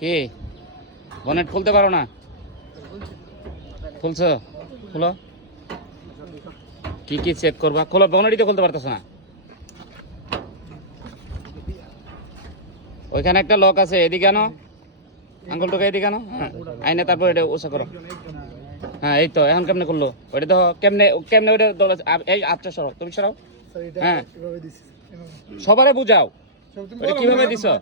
কি? বনেট খুলতে পারো না? খুলছো? খুলো। কি কি চেক করবা? খোলো বনেটই তো খুলতে পারতেছ না। ওইখানে একটা লক আছে এদিকে আনো। আঙ্গুলটাকে এদিকে আনো। হ্যাঁ আইনে তারপর এটা ওষা করো। হ্যাঁ এই তো এখন কেমনে করল ওইটা তো কেমনে কেমনে ওইটা এই আচ্ছা সরাও তুমি সরাও। হ্যাঁ। সবারে বুঝাও। কীভাবে দিছো?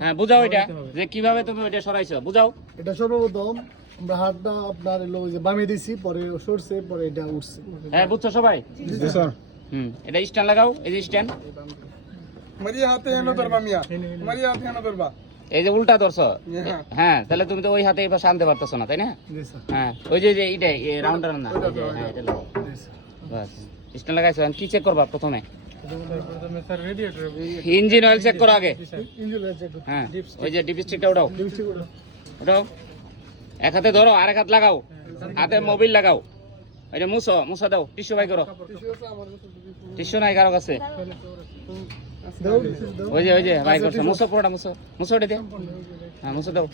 হ্যাঁ বুঝাও এটা যে কীভাবে তুমি ওইটা সরাইছো বুঝাও। এটা সর্বপ্রথম আমরা হাতটা আপনার এলো যে বামে দিছি পরে সরছে পরে এটা উঠছে। হ্যাঁ বুঝছ সবাই? হুম এটা স্ট্যান্ড লাগাও এই যে স্ট্যান্ড। মারিয়া হাতে হেনো ধরবা মিয়া। মারিয়া হাতে হেনো ধরবা। এই যে উল্টা ধরছো। হ্যাঁ। হ্যাঁ। তাহলে তুমি তো ওই হাতে এবার আনতে পারতেছো না তাই না? হ্যাঁ ওই যে এইটা রাউন্ড রাউন্ড না হ্যাঁ এটা লাগাও। বাস স্ট্যান্ড লাগাইছো কি চেক করবা প্রথমে? ইঞ্জিন অয়েল চেক করো আগে। হ্যাঁ ওই যে ডিপস্টিকটা ওঠাও ওঠাও এক হাতে ধরো আরেক হাত লাগাও। হাতে মোবিল লাগাও। ওই যে মুছো মুছো দাও টিস্যু বাই করো। টিস্যু নাই কারও কাছে। ওই যে ওই যে বাই করছ। মুছো পুরোটা মুছো। মুছো ওটা দিয়ে। হ্যাঁ মুছো দাও।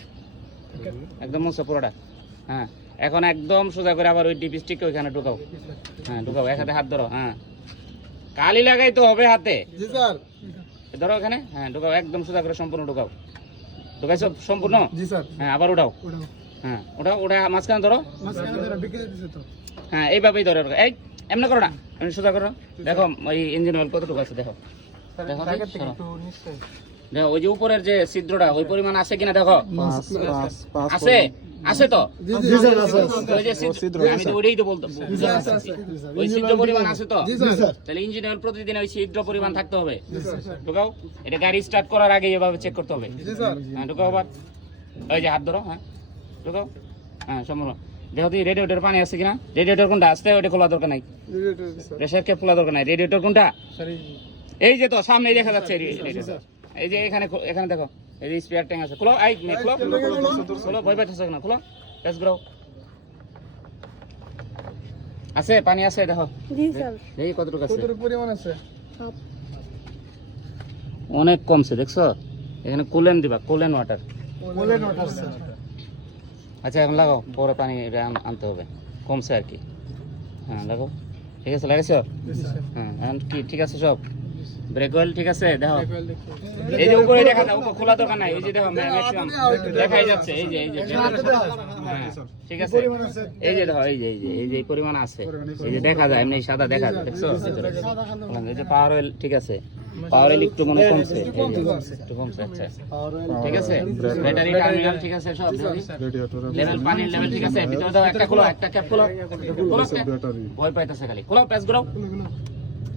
একদম মুছো পুরোটা। হ্যাঁ এখন একদম সোজা করে আবার ওই ডিপস্টিক ওইখানে ঢুকাও। হ্যাঁ ঢুকাও। এক হাতে হাত ধরো হ্যাঁ। কালি লাগাই তো হবে হাতে। জি স্যার। ধরো এখানে। হ্যাঁ ঢুকাও একদম সোজা করে সম্পূর্ণ ঢুকাও। ঢুকাইছো সম্পূর্ণ? জি স্যার। হ্যাঁ আবার উঠাও। হ্যাঁ ওটা ওটা মাঝখানে ধরো। মাঝখানে ধরে বিক্রি দিছে তো। হ্যাঁ এইভাবেই ধরে। এই এমনি করো না। এমনি সোজা করো। দেখো ওই ইঞ্জিন অয়েল কতটুকু আছে দেখো। দেখো দেখো ওই যে উপরের যে ছিদ্রটা ওই পরিমাণ আছে কিনা দেখো। আছে? আছে তো? আমি ওই ছিদ্র পরিমাণ আছে তাহলে ইঞ্জিন অয়েল প্রতিদিন ওই ছিদ্র পরিমাণ থাকতে হবে। ঢুকাও। এটা গাড়ি স্টার্ট করার আগে এভাবে চেক করতে হবে। হ্যাঁ ঢুকাও আবার। ওই যে হাত ধরো হ্যাঁ। ঢুকাও। হ্যাঁ সম্পূর্ণ দেখো তুই রেডিয়েটর পানি আছে কিনা? রেডিয়েটর কোনটা আসতে ওইটা খোলা দরকার নাই। স্যার। কে খোলা দরকার নাই। রেডিয়েটর কোনটা? এই যে। তো সামনে দেখা যাচ্ছে এই যে এখানে এখানে দেখো। এই যে স্পেয়ার ট্যাঙ্ক আছে। খোলো আই খোলো। খোলো। ভয় পাইতেছ না খোলো। টেস গ্রো আছে পানি আছে দেখো। জি স্যার। দেখি কতটুকু আছে? কত পরিমাণ আছে? অনেক কমছে দেখছ? এখানে কুলেন দিবা কুলেন ওয়াটার বলেন ওটা স্যার। আচ্ছা এখন লাগাও পরে পানি আনতে হবে। কমছে আর কি। হ্যাঁ লাগাও। ঠিক আছে লাগাইছো? হ্যাঁ এখন কি ঠিক আছে সব? ব্রেক অয়েল ঠিক আছে? দেখো। এই যে উপরে দেখা যায় উপর খোলা দোকান নাই। এই যে দেখো ম্যাক্সিমাম দেখাই যাচ্ছে। এই যে এই যে হ্যাঁ, ঠিক আছে। এই যে দেখো এই যে এই যে এই যে পরিমাণ আছে। এই যে দেখা যায় এমনি সাদা দেখা যায়। দেখছ? ভিতরে? এই যে পাওয়ার অয়েল ঠিক আছে। পাওয়ার অয়েল একটু মনে কমছে। একটু কমছে আচ্ছা। ঠিক আছে? ব্যাটারি টার্মিনাল ঠিক আছে সব লেভেল পানির লেভেল ঠিক আছে? ভিতরে দাও একটা খোলো একটা ক্যাপ খোলো ভয় পাইতেছে খালি। খোলো প্যাস ঘুরাও।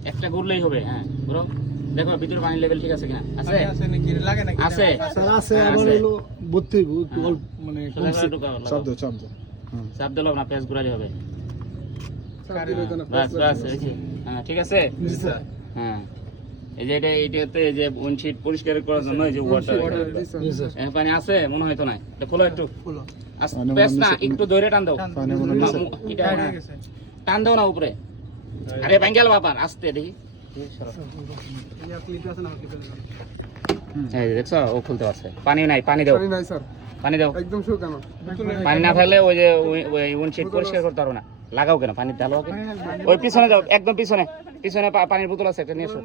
একটা ঘুরলেই হবে হ্যাঁ। ঘুরো দেখো ভিতরে পানির লেভেল ঠিক আছে কিনা? আছে? আছে নাকি? লাগে নাকি? আছে? আছে। আবার হলো বুদ্ধি একটু অল্প মানে কমছে। ঢুকাও, লাগাও। চাপ দিলাম না প্যাস ঘুরালে হবে। বাস বাস এই যে হ্যাঁ ঠিক আছে? হ্যাঁ। এই যে এটা এইটাতে এই যে উইন্ডশিট পরিষ্কার করার জন্য এই যে ওয়াটার জি পানি আছে? মনে হয় তো নাই। এটা খোলো একটু। প্যাস না একটু ধরে টান দাও। এটা হ্যাঁ। টান দাও না উপরে। আরে ব্যাঙ্গেল বাপার আসতে দেখি এই যে দেখছ ও খুলতে পারছে। পানি নাই পানি দাও। সরি নাই স্যার। পানি দাও। একদম শুকানো পানি না থাকলে ওই যে ওই- ওই উইন্ডশিট পরিষ্কার করতে পারো না। লাগাও কেন? পানি ঢালো আগে। ওই পিছনে যাও একদম পিছনে। পিছনে পা- পানির বোতল আছে একটা নিয়ে এসো।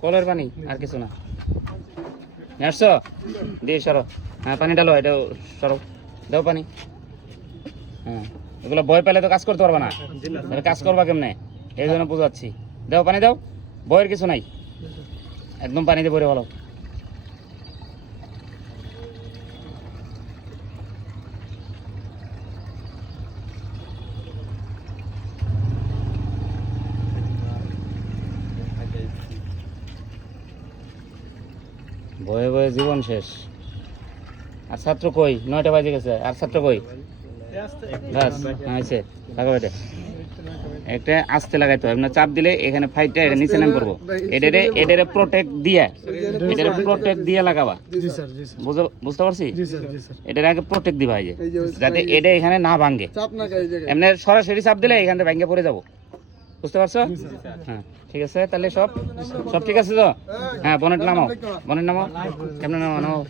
কলের পানি আর কিছু না। নিয়ে আসছো? দিয়ে সরো। হ্যাঁ পানি ডালো এটা সরো। দাও পানি। হ্যাঁ। এগুলো ভয় পেলে তো কাজ করতে পারবে না। তাহলে কাজ করবা কেমনে? এই জন্য বুঝাচ্ছি। দাও পানি দাও। ভয়ের কিছু নাই। একদম পানিতে ভরে ভালো ভয়ে ভয়ে জীবন শেষ। আর ছাত্র কই? নয়টা বাজে গেছে। আর ছাত্র কই? একটা আস্তে লাগাইতে হবে চাপ দিলে এখানে ফাইটটা এটা নিচে নাম করব। এটারে এটারে প্রোটেক্ট দিয়ে, এটারে প্রোটেক্ট দিয়ে লাগাবা। বুঝতে বুঝতে পারছি? এটার আগে প্রোটেক্ট দিবা, এই যে, যাতে এটা এখানে না ভাঙে। এমনি সরাসরি চাপ দিলে এখান থেকে ভাঙে পড়ে যাব। বুঝতে পারছ? হ্যাঁ ঠিক আছে, তাহলে সব সব ঠিক আছে তো? হ্যাঁ বনেট নামাও। বনেট নামাও। কেমন নামাও? নামাও।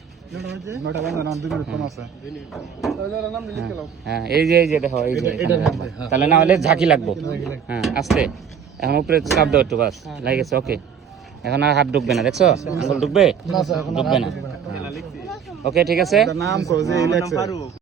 হ্যাঁ এই যে এই যে দেখো এই যে তাহলে না হলে ঝাঁকি লাগবো। হ্যাঁ আস্তে। এখন উপরে চাপ দেবো একটু বাস। গেছে ওকে এখন আর হাত ঢুকবে না দেখছ? আঙুল ঢুকবে? ঢুকবে না। ওকে ঠিক আছে? নাম কো যে ইলেকশন